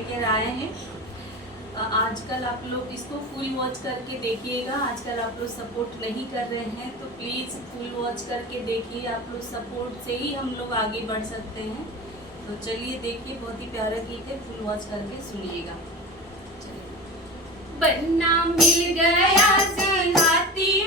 लेकर आए हैं। आजकल आप लोग इसको फुल वॉच करके देखिएगा। आजकल आप लोग सपोर्ट नहीं कर रहे हैं तो प्लीज़ फुल वॉच करके देखिए। आप लोग सपोर्ट से ही हम लोग आगे बढ़ सकते हैं। तो चलिए देखिए, बहुत ही प्यारा गीत है, फुल वॉच करके सुनिएगा। चलिए। बनना मिल गया संगाती